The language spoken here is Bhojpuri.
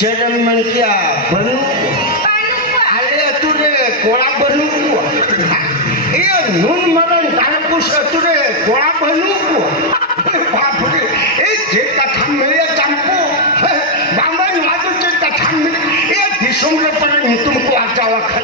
चरण म्हणत्या बनू अरे तुरे कोळा बनू ए नून मरण तारपुष तुरे कोळा बनू बापरे ए जे कथा मिले चंपो बामन वादू जे कथा मिले ए दिसों रे पर तुमको आचावा खा